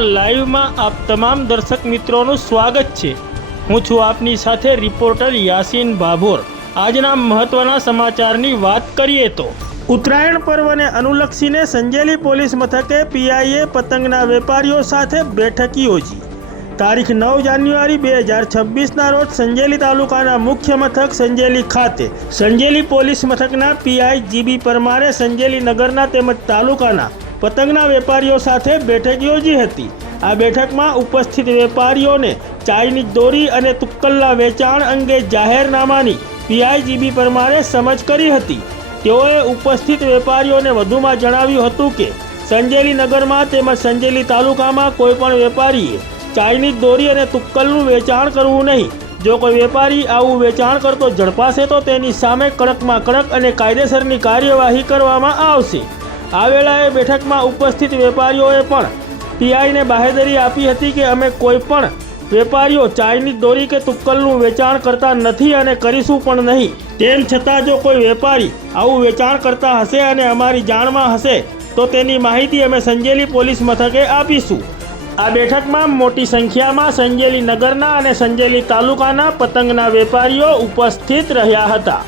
લાઈવમાં આપ તમામ દર્શક મિત્રોનું સ્વાગત છે। હું છું આપની સાથે રિપોર્ટર યાસીન ભાભોર। આજના મહત્વના સમાચારની વાત કરીએ તો ઉત્તરાયણ પર્વને અનુલક્ષીને સંજેલી પોલીસ મથકે પીઆઈએ પતંગના વેપારીઓ સાથે બેઠક યોજી। તારીખ 9 જાન્યુઆરી 2026ના રોજ સંજેલી તાલુકાના મુખ્ય મથક સંજેલી ખાતે સંજેલી પોલીસ મથકના પીઆઈ જીબી પરમારે સંજેલી નગરના તેમજ તાલુકાના પતંગના વેપારીઓ સાથે બેઠક યોજી હતી। આ બેઠકમાં ઉપસ્થિત વેપારીઓને ચાઇનીઝ દોરી અને તુક્કલના વેચાણ અંગે જાહેરનામાની પીઆઈ જીબી પરમારે સમજ કરી હતી। તેઓએ ઉપસ્થિત વેપારીઓને વધુમાં જણાવ્યું હતું કે સંજેલી નગરમાં તેમજ સંજેલી તાલુકામાં કોઈપણ વેપારીએ ચાઇનીઝ દોરી અને તુક્કલનું વેચાણ કરવું નહીં। જો કોઈ વેપારી આવું વેચાણ કરતો ઝડપાશે તો તેની સામે કડકમાં કડક અને કાયદેસરની કાર્યવાહી કરવામાં આવશે। આ વેળાએ બેઠકમાં ઉપસ્થિત વેપારીઓએ પણ પીઆઈને બાહેધરી આપી હતી કે અમે કોઈ પણ વેપારીઓ ચાઇનીઝ દોરી કે તુક્કલનું વેચાણ કરતા નથી અને કરીશું પણ નહીં। તેમ છતાં જો કોઈ વેપારી આવું વેચાણ કરતા હશે અને અમારી જાણમાં હશે તો તેની માહિતી અમે સંજેલી પોલીસ મથકે આપીશું। આ બેઠકમાં મોટી સંખ્યામાં સંજેલી નગરના અને સંજેલી તાલુકાના પતંગના વેપારીઓ ઉપસ્થિત રહ્યા હતા।